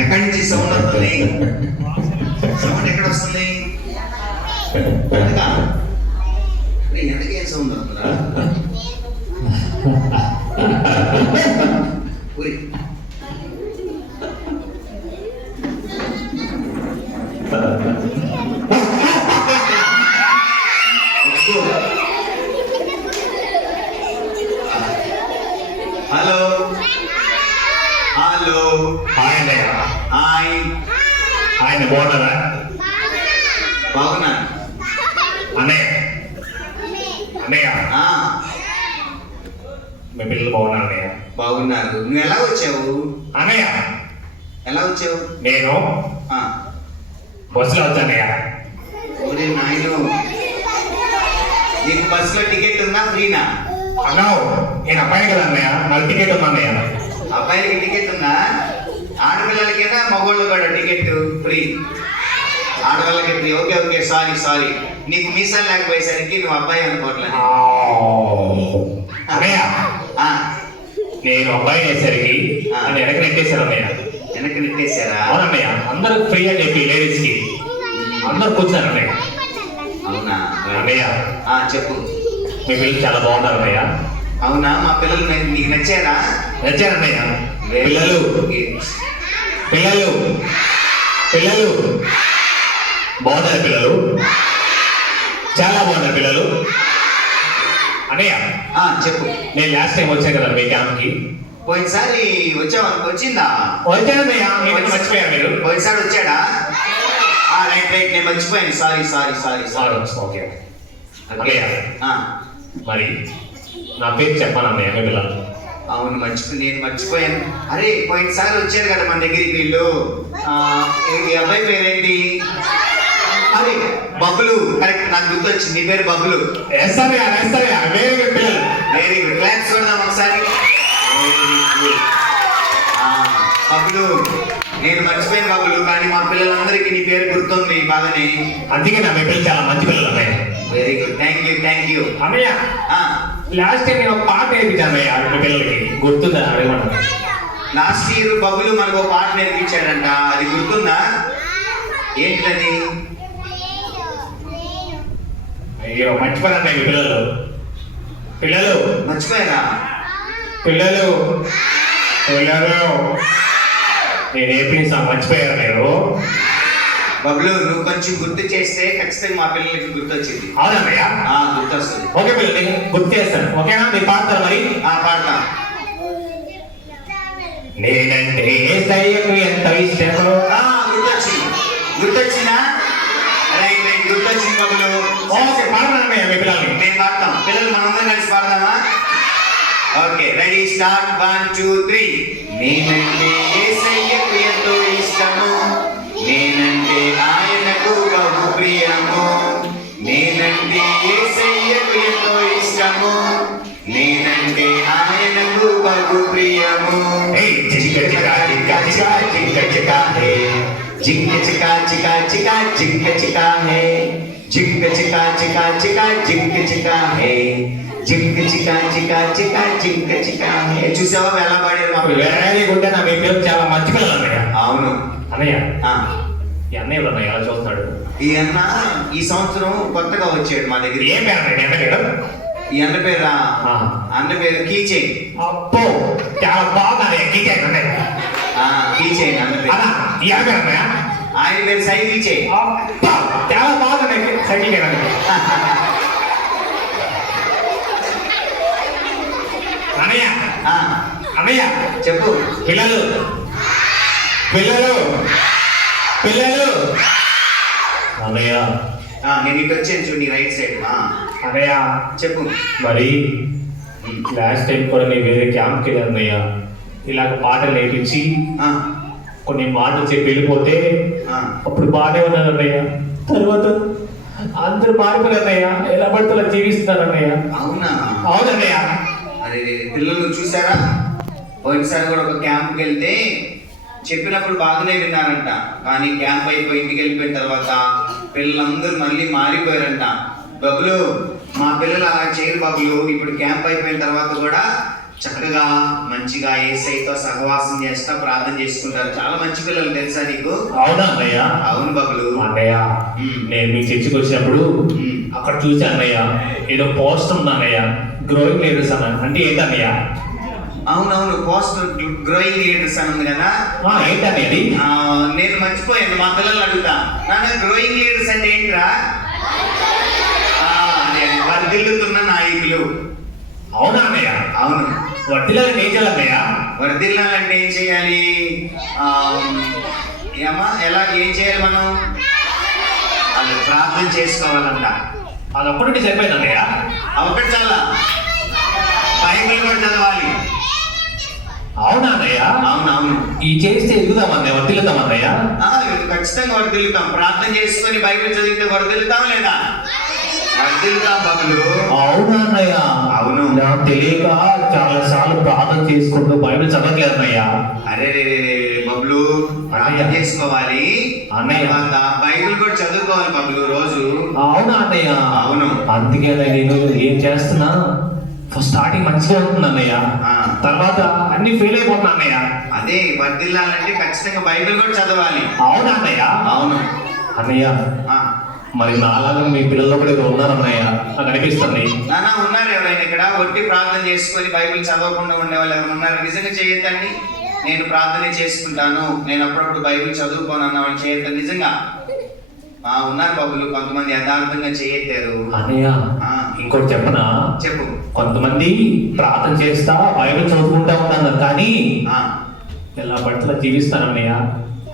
ఎక్కడి నుంచి సౌండ్ వస్తుంది? సౌండ్ ఎక్కడ వస్తుంది? ఎందుకేం సౌండ్ వస్తుందా? హలో హలో, హాయ్ అన్నయ్య. హాయ్. ఆయన బాగున్నారా? బాగున్నా అన్నయ్య. అన్నయ్య, మీ పిల్లలు బాగున్నారు అన్నయ్య. బాగున్నారు. నువ్వు ఎలా వచ్చావు? అన్నయ్య, ఎలా వచ్చావు? నేను బస్సులో వచ్చానయ్య. ఒరే నాయను, నీకు బస్సులో టికెట్ ఉందా? ఫ్రీనా? అన్నావు, నేను అబ్బాయి కదా అన్నయ్య, నాకు టికెట్ ఉందా అన్నయ్య? అబ్బాయిలకి టికెట్ ఉందా? ఆడపిల్లలకైనా మగవాళ్ళు కూడా టికెట్ ఫ్రీ. ఆడవాళ్ళకి free. Okay okay, sorry sorry. నీకు మీసాలు లేకపోయేసరికి నువ్వు అబ్బాయి అనుకోవట్లేదు. అన్నయ్య, నేను అబ్బాయి అయ్యేసరికి నన్ను వెనక నెట్టేశారు అన్నయ్య. వెనక నెట్టేశారా? అవునన్నయ్య, అందరూ ఫ్రీ అని చెప్పి లేడీస్ కి అందరు కూర్చున్నారు అన్నయ్య. అవునా అన్నయ్య, చెప్పు. మీ పిల్లలు చాలా బాగున్నారు అన్నయ్య. అవునా? మా పిల్లలు నీకు నచ్చారా? నచ్చారన్నయ్య. పిల్లలు పిల్లలు పిల్లలు బాగున్నారు. పిల్లలు చాలా బాగున్నారు. పిల్లలు అన్నయ్య, చెప్పు. నేను లాస్ట్ టైం వచ్చాను కదా మీ క్యాంప్కి. పోయినసారి వచ్చావా? వచ్చిందా? వచ్చానన్నయ్య. మర్చిపోయారు మీరు? పోయినసారి వచ్చాడా? రైట్ రైట్, నేను మర్చిపోయాను. Sorry sorry sorry sorry. Okay అన్నయ్య, మరి నా పేరు చెప్పాను అన్నయ్య మీ పిల్లలు. అవును, నేను మర్చిపోయాను. అరే, పోయినసారి వచ్చారు కదా మన దగ్గరికి వీళ్ళు. ఈ అబ్బాయి పేరేంటి? అరే, బబ్బులు. కరెక్ట్, నాకు గుర్తొచ్చింది. నీ పేరు బబ్బులు. వెరీ గుడ్ పిల్లలు. Very good. క్లాప్స్ కొడదాం ఒకసారి. బబ్బులు, నేను మర్చిపోయాను బబ్బులు, కానీ మా పిల్లలందరికీ నీ పేరు గుర్తుంది బాగానే. అందుకే నా మీ పిల్లలు చాలా మంచి పిల్లలు అన్నయ్య. Very good, thank you thank you. అన్నయ్య, లాస్ట్ టైం నేను ఒక పాట నేర్పించాను అన్నయ్య మీ పిల్లలకి, గుర్తుందా? అడగమన్నా. లాస్ట్ ఇయర్ బబ్బులు మనకు ఒక పాట నేర్పించాడంట, అది గుర్తుందా? ఏంటది? అయ్యో, మర్చిపోయాను మీ పిల్లలు. పిల్లలు మర్చిపోయారా? పిల్లలు పిల్లలు నేను నేర్పించా, మర్చిపోయారు మీరు. బబ్బులు, నువ్వు కొంచెం గుర్తు చేస్తే ఖచ్చితంగా మా పిల్లలకి గుర్తొచ్చింది. అవునన్నయ్య, గుర్తొస్తుంది. ఓకే పిల్లలు, నేను గుర్తు చేస్తాను. ఓకేనా? మీరు పాడతారు మరి? పాడతా. నేనంటే ఏసయ్యకు ఎంత ఇష్టమో. గుర్తొచ్చింది. గుర్తొచ్చిందా? రైట్ రైట్, గుర్తొచ్చింది బబ్బులు. ఓకే, పాడమన్నయ్య మీ పిల్లల్ని. నేను పాడతాం. పిల్లలు మనందరం కలిసి పాడదామా? Okay, ready, start. 1 2 3. నేనంటే యేసయ్యకు ఎంతో ఇష్టము, నేనంటే ఆయనకు బహు ప్రియము. నేనంటే యేసయ్యకు ఎంతో ఇష్టము, నేనంటే ఆయనకు బహు ప్రియము. జింక చికా చికా చికా జింక చికా హే, జింక చికా చికా చికా జింక చికా హే, జింక చికా చికా చికా జింక చికా హే, జింక చికా చికా చికా జింక చికా హే. చూసావా ఎలా పాడారు మా పిల్లలు? Very good. నా మీ పిల్లలు చాలా మంచి పిల్లలు అన్నయ్య. అవును అన్నయ్య, ఈ అన్నయ్య ఎవరు అన్నయ్య? ఎలా చూస్తాడు? ఈ అన్న ఈ సంవత్సరం కొత్తగా వచ్చాడు మా దగ్గర. ఏం పేరు అన్నయ్య అన్న పేరు? ఈ అన్న పేరా? అన్న పేరు కీచైన్. అబ్బో, చాలా బాగా అన్నయ్య. కీచైన్ అన్నయ్య. కీచైన్ అన్న పేరు. ఈ అన్న పేరు అన్నయ్య? ఆయన పేరు సైకిల్ చైన్. అబ్బా, చాలా బాగా అన్నయ్య. సైకిల్ చైన్ అన్నయ్య. అన్నయ్య అన్నయ్య చెప్పు. పిల్లలు పిల్లలు పిల్లలు అన్నయ్య, నేను ఇటు వచ్చాను చూడు, నీ రైట్ సైడ్. అన్నయ్య చెప్పు. మరి లాస్ట్ టైం కూడా నేను వేరే క్యాంప్కి వెళ్ళాను అన్నయ్య. ఇలాగ పాటలు నేర్పించి కొన్ని మాటలు చెప్పి వెళ్ళిపోతే అప్పుడు బాగానే ఉన్నాను అన్నయ్య. తర్వాత అందరూ మారిపోయారు అన్నయ్య. ఎలా పడితే అలా జీవిస్తున్నారు అన్నయ్య. అవునా? అవునన్నయ్య. అరే, పిల్లలు చూసారా? పోయినసారి కూడా ఒక క్యాంప్కి వెళ్తే చెప్పినప్పుడు బాగానే విన్నారంట, కానీ క్యాంప్ అయిపోయి ఇంటికి వెళ్ళిపోయిన తర్వాత పిల్లలందరూ మళ్ళీ మారిపోయారంట. బబ్బులు, మా పిల్లలు అలా చేయరు బబ్బులు. ఇప్పుడు క్యాంప్ అయిపోయిన తర్వాత కూడా చక్కగా మంచిగా యేసయ్యతో సహవాసం చేస్తా ప్రార్థన చేసుకుంటారు. చాలా మంచి పిల్లలు తెలుసా నీకు? అవునా అన్నయ్య? అవును బాబులు. అన్నయ్య నేను మీ చర్చికి వచ్చినప్పుడు అక్కడ చూసా అన్నయ్య, ఏదో పోస్ట్ ఉంది అన్నయ్య, గ్రోయింగ్ లీడర్స్ అన్న. అంటే ఏంటన్నయ్య? అవునవును, పోస్ట్ గ్రోయింగ్ లీడర్స్ అని ఉంది కదా. ఏంటనేది నేను మర్చిపోయాను, మా పిల్లలు అడుగుతా, నాన్న గ్రోయింగ్ లీడర్స్ అంటే ఏంట్రా? వర్ధిల్లుతున్న నాయకులు. అవునా అన్నయ్య? అవును. వర్ధిల్లాలంటే ఏం చేయాలన్నయ్య? వర్ధిల్లాలంటే ఏం చేయాలి? ఏం చేయాలి మనం? వాళ్ళు ప్రార్థన చేసుకోవాలంట. అదొక్కటి సరిపోయింది అన్నయ్య? ఒకటి చాలా, బైబిల్ కూడా చదవాలి. అవునా అన్నయ్య? అవునవును. ఈ చేస్తే ఎదుగుదామన్నయ్య, వర్ధిల్లుతామన్నయ్య? ఖచ్చితంగా వర్ధిల్లుతాం. ప్రార్థన చేసుకొని బైబిల్ చదివితే వర్ధిల్లుతాం లేదా? వర్ధిల్లుతాం బాబులు. అవునా అన్నయ్య? అవును. నాకు తెలియక చాలా సార్లు ప్రార్థన చేసుకుంటూ బైబిల్ చదవట్లేదు అన్నయ్య. అరే బబులు, ప్రార్థన చేసుకోవాలి అన్నయ్య, బైబిల్ కూడా చదువుకోవాలి బబులు రోజు. అవునా అన్నయ్య? అవును. అందుకే నేను ఏం చేస్తున్నా, ఫస్ట్ స్టార్టింగ్ మంచిగా ఉంటుంది అన్నయ్య, తర్వాత అన్ని ఫెయిల్ అయిపోతున్నా అన్నయ్య. అదే వర్ధిల్లాలంటే ఖచ్చితంగా బైబిల్ కూడా చదవాలి. అవునా అన్నయ్య? అవును. అన్నయ్య మరి నాలాగా మీ పిల్లలు కూడా ఇక్కడ ఉన్నారు అన్నయ్య, నాకు అనిపిస్తుంది. నానా ఉన్నారు ఎవరైనా ఇక్కడ ఒట్టి ప్రార్థన చేసుకొని బైబిల్ చదవకుండా ఉండే వాళ్ళు ఎవరు ఉన్నారు? నిజంగా చేయొద్దండి. నేను ప్రార్థన చేసుకుంటాను, నేను అప్పుడప్పుడు బైబిల్ చదువుకోను అన్న వాళ్ళు చేయొద్దు. నిజంగా ఉన్నారు బాబులు, కొంతమంది యథార్థంగా చేయెత్తారు. అన్నయ్య ఇంకోటి చెప్పనా? చెప్పు. కొంతమంది ప్రార్థన చేస్తా బైబిల్ చదువుకుంటా ఉంటాను, కానీ ఎలా పట్ల జీవిస్తానన్నయ్య.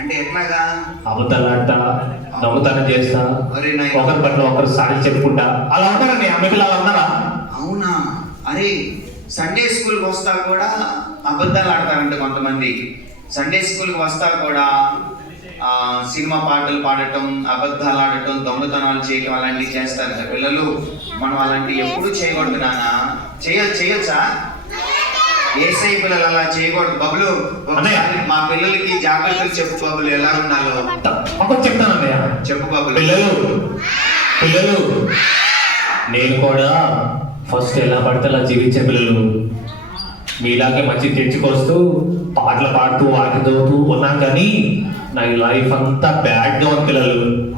అంటే ఎట్లాగా? అబద్ధాలాడతా, దొంగతనం చేస్తా, ఒకరి పట్ల ఒకరు సాటి చెప్పుకుంటా, అలా ఉంటారన్నయ్య. మీ పిల్లలు ఉన్నారా? అవునా? అరే సండే స్కూల్కి వస్తా కూడా అబద్ధాలు ఆడతారంట కొంతమంది. సండే స్కూల్కి వస్తా కూడా సినిమా పాటలు పాడటం, అబద్ధాలు ఆడటం, దొంగతనాలు చేయటం అలాంటివి చేస్తారంట పిల్లలు. మనం అలాంటివి ఎప్పుడు చేయకూడదు నాన్న. చేయొచ్చా? ఏసై పిల్లలు అలా చేయకూడదు బబులు. మా పిల్లలకి జాగ్రత్తలు చెప్పు బబులు, ఎలా ఉండాలో చెప్తానన్నయ్య. చెప్పు బబులు. పిల్లలు నేను కూడా ఫస్ట్ ఎలా పడితే అలా జీవించే పిల్లలు, మీలాగే మంచి తెచ్చుకొస్తూ పాటలు పాడుతూ వాకి చదువుతూ ఉన్నాం, కానీ నా లైఫ్ అంతా బ్యాడ్గా ఉంది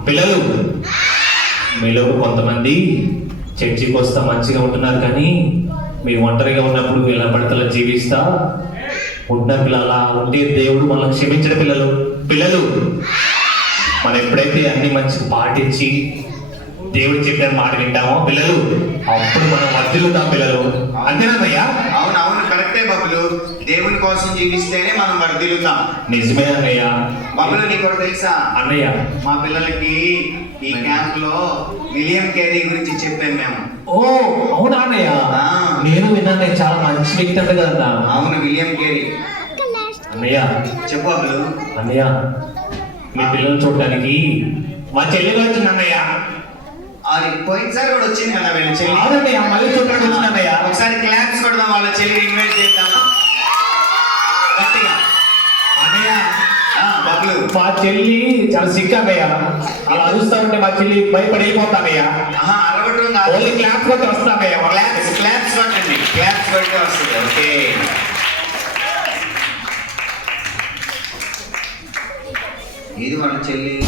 పిల్లలు. మీలో కొంతమంది చర్చికి వస్తా మంచిగా ఉంటున్నారు, కానీ మీరు ఒంటరిగా ఉన్నప్పుడు ఎలా పడితే అలా జీవిస్తా ఉంటున్నారు పిల్లలు. అలా ఉంటే దేవుడు మనల్ని క్షమించడం పిల్లలు. మనం ఎప్పుడైతే అన్ని మంచిగా పాటించి దేవుడు చెప్పిన మాట వింటామో పిల్లలు, అప్పుడు మనం వర్ధిల్లుతాం పిల్లలు. అంతేనన్నయ్యా? అవునవును, కరెక్టే బబులు. దేవుని కోసం జీవిస్తేనే మనం వర్ధిల్లుతాం. నిజమే అన్నయ్య. బబులు నీకు కూడా తెలుసా అన్నయ్య? మా పిల్లలకి ఈ క్యాంప్ లో విలియం కేరీ గురించి చెప్పాను మేము. ఓ అవునా అన్నయ్య? నేను విన్నాను, చాలా మంచి వ్యక్తి అంట కదా. అవును, విలియం కేరీ. అన్నయ్య చెప్పు బబులు. అన్నయ్య మీ పిల్లల్ని చూడటానికి మా చెల్లి వచ్చింది అన్నయ్య. పోయినసారి కూడా వచ్చింది కదా వీళ్ళ చెల్లి. అవునన్నయ్య, మళ్ళీ చూడటానికి వచ్చింది అన్నయ్య. ఒకసారి క్లాప్స్ కొడదాం, వాళ్ళ చెల్లిని ఇన్వైట్ చేద్దాం గట్టిగా. అన్నయ్య బబులు, మా చెల్లి చాలా సిక్ అన్నయ్య. అలా అరుస్తా ఉంటే మా చెల్లి భయపడి వెళ్ళిపోతానయ్య. అరవటం ఓన్లీ క్లాప్స్ కొట్టి వస్తానయ్య. క్లాప్స్ కొట్టండి, క్లాప్స్ కొట్టి వస్తుంది. ఓకే, ఇది వాళ్ళ చెల్లి.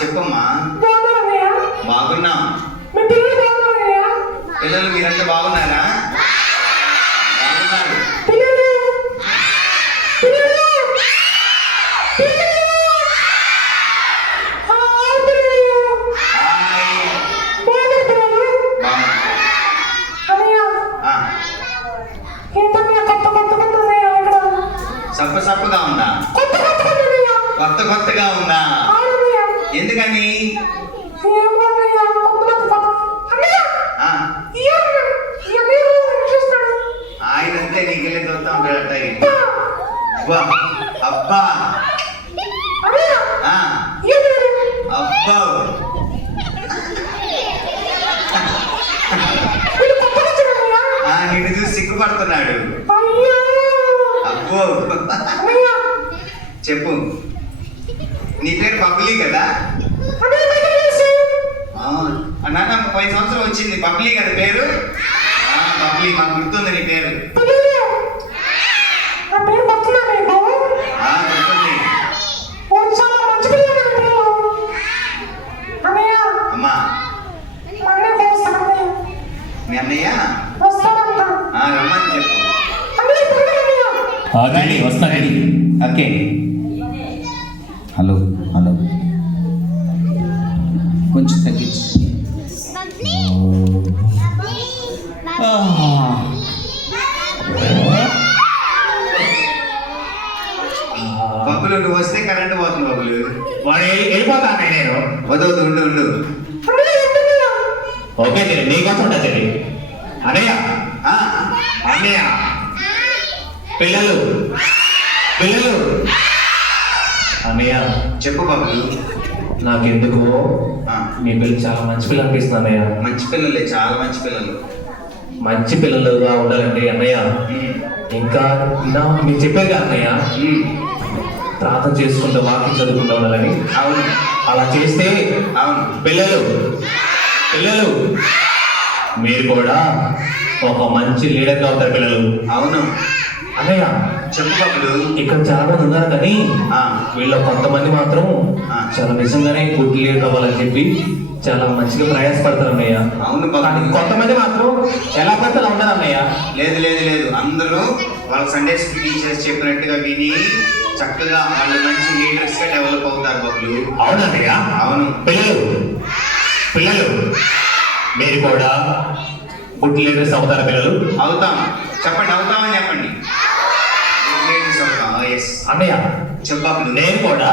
చెప్పమ్మా. బాగున్నాం. పిల్లలు మీరంతా బాగున్నారా? బాగున్నారు. సప్పగా ఉందా? కొత్త కొత్తగా ఉందా? ఎందుకు ఎందుకని ఆ, ఆయన అంతే నీకెళ్ళి చూస్తా ఉంటాడు అట్టాగే. వా, అబ్బా ఆ, అబ్బా నిన్ను చూసి సిగ్గుపడుతున్నాడు. అబ్బో చెప్పు, నీ పేరు బబ్లీ కదా? నాన్న 5 సంవత్సరం వచ్చింది. బబ్లీ కదా పేరు? బబ్లీ, మాకు గుర్తుంది నీ పేరు. గుర్తుంది. అమ్మా మీ అన్నయ్య రమ్మని చెప్పు. వస్తానండి. ఓకే. హలో హలో, కొంచెం తగ్గించు. బబ్బులు నువ్వు వస్తే కరెంట్ పోతుంది. బబ్బులు వాడు వెళ్ళిపోతాను నేను. వదవద్దు, ఉండు ఉండు. ఓకే చెల్లి, నీకోసం ఉంటా చెల్లి. అన్నయ్య ఆ, అన్నయ్య, పిల్లలు పిల్లలు. అన్నయ్య చెప్పు బబ్బులు. నాకెందుకో ఆ, మీ పిల్లలు చాలా మంచి పిల్లలు అనిపిస్తుంది అన్నయ్య. మంచి పిల్లలే, చాలా మంచి పిల్లలు. మంచి పిల్లలుగా ఉండాలండి అన్నయ్య. ఇంకా మీరు చెప్పారు కదా అన్నయ్య, ప్రార్థన చేసుకుంటూ వాక్యం చదువుకుంటూ ఉండాలని. అవును అలా చేస్తే అవును. పిల్లలు పిల్లలు మీరు కూడా ఒక మంచి లీడర్గా అవుతారు పిల్లలు. అవును అన్నయ్య చెప్పు బబ్బులు. ఇక్కడ చాలా మంది ఉన్నారు కానీ ఆ, వీళ్ళ కొంతమంది మాత్రం చాలా నిజంగానే గుడ్ లీడర్ అవ్వాలని చెప్పి చాలా మంచిగా ప్రయాసపడతారు అన్నయ్య. అవును కానీ బబ్బులు. కొంతమంది మాత్రం ఎలా పడితే అలా ఉండదు అన్నయ్య. లేదు లేదు లేదు, అందరూ వాళ్ళ సండే స్కూల్ టీచర్స్ చెప్పినట్టుగా విని చక్కగా వాళ్ళు మంచి లీడర్స్ గా డెవలప్ అవుతారు బబ్బులు. అవునన్నయ్య. అవును పిల్లలు పిల్లలు మీరు కూడా గుడ్ లీడర్స్ అవుతారు పిల్లలు. అవుతాం. చెప్పండి, అవుతామని చెప్పండి. Good leaders అవుతాం. Yes. అన్నయ్య చెప్పు బబ్బులు. నేను కూడా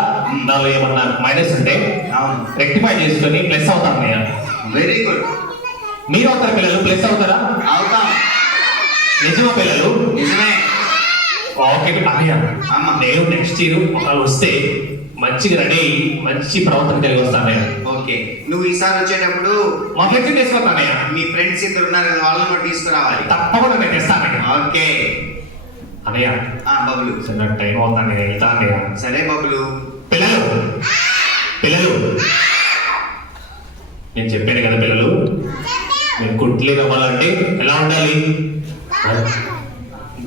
నాలో ఏమన్నా మైనస్ ఉంటే అవును, రెక్టిఫై చేసుకొని ప్లస్ అవుతాను అన్నయ్య. Very good. మీరు అవుతారు పిల్లలు, ప్లస్ అవుతారా? అవుతాం. నిజమా పిల్లలు? నిజమే. ఓకే అన్నయ్య, అమ్మ. నేను నెక్స్ట్ ఇయర్ ఒకవేళ వస్తే మంచిగా రెడీ అయ్యి మంచి ప్రవర్తన కలిగి వస్తాను అన్నయ్య. ఓకే, నువ్వు ఈసారి వచ్చేటప్పుడు మా ఫ్రెండ్స్ తీసుకొస్తాను అన్నయ్య. మీ ఫ్రెండ్స్ ఇద్దరు ఉన్నారు కదా, వాళ్ళని కూడా తీసుకురావాలి. తప్పకుండా నేను తెస్తాను అన్నయ్య. ఓకే. అన్నయ్య బబ్బులు. సరే, నాకు టైం అవుతాను, నేను వెళ్తాను అన్నయ్య. సరే బబ్బులు. పిల్లలు పిల్లలు నేను చెప్పాను కదా పిల్లలు, మీరు గుడ్లే అవ్వాలంటే ఎలా ఉండాలి?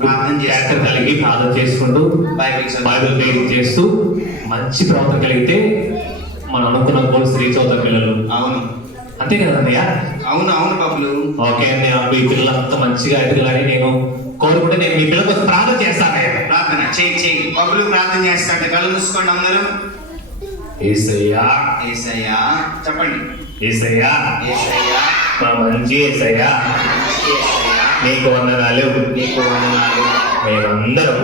ప్రార్థన చేస్తూ, కలిగి ప్రార్థన చేసుకుంటూ బైబిల్ రీడింగ్ చేస్తూ మంచి ప్రవర్తన కలిగితే మనం అనుకున్న గోల్స్ రీచ్ అవుతారు పిల్లలు. అవును అంతే కదా అన్నయ్య? అవును అవును బబ్బులు. ఓకే అన్నయ్య, మీ పిల్లలంతా మంచిగా ఎదగాలని నేను కోరుకుంటే నేను మీ పిల్లల కోసం ప్రార్థన చేస్తాను అన్నయ్య. ప్రార్థన చెయ్యి చెయ్యి. బబ్బులు ప్రార్థన చేస్తాడు. కళ్ళు మూసుకోండి అందరూ. యేసయ్యా యేసయ్యా చెప్పండి. యేసయ్యా, యేసయ్యా, మా మంచి యేసయ్యా, యేసయ్యా, నీకు వందనాలు. నీకు వందనాలు. మేమందరం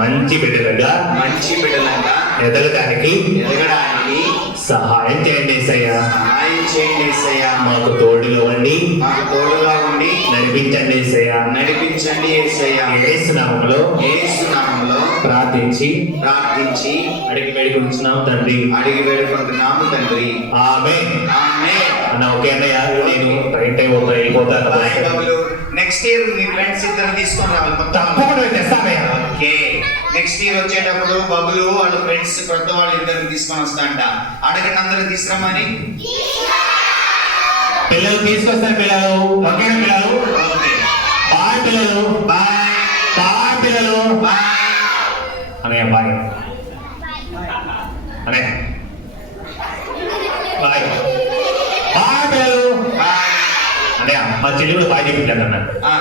మంచి బిడ్డలుగా మంచి బిడ్డలంగా ఎదగడానికి సహాయం చేయండి యేసయ్యా. సహాయం చేయండి యేసయ్యా. మాకు తోడుగా ఉండి మాకు తోడుగా ఉండి నడిపించండి యేసయ్యా. నడిపించండి యేసయ్యా. యేసు నామములో యేసు నామములో ప్రార్థించి అడిగి వేడుకుంటున్నాం తండ్రి. అడిగి వేడుకుంటున్నాము తండ్రి. ఆమేన్. ఆమేన్. అన్న ఓకే అన్నయ్య, నేను రైట్ అయిపోతా వెళ్ళిపోతాను. నెక్స్ట్ ఇయర్ మీ ఫ్రెండ్స్ ఇద్దరు తీసుకొని రావాలి. తప్పకుండా తెస్తానయ్య. ఓకే, నెక్స్ట్ ఇయర్ వచ్చేటప్పుడు బబ్బులు వాళ్ళ ఫ్రెండ్స్ కొత్త వాళ్ళు ఇద్దరు తీసుకొని వస్తాంట. అడగండి అందరూ తీసుకురమ్మని. పిల్లలు తీసుకొస్తారు పిల్లలు. ఓకేనా పిల్లలు? ఓకే, బాయ్ పిల్లలు. బాయ్ బాయ్ పిల్లలు. బాయ్ అన్నయ్య బాయ్. అన్నయ్య బాయ్. బాయ్ పిల్లలు. బాయ్. అన్నయ్య మా చెల్లి కూడా బాయ్ చెప్పింది అన్న. ఆ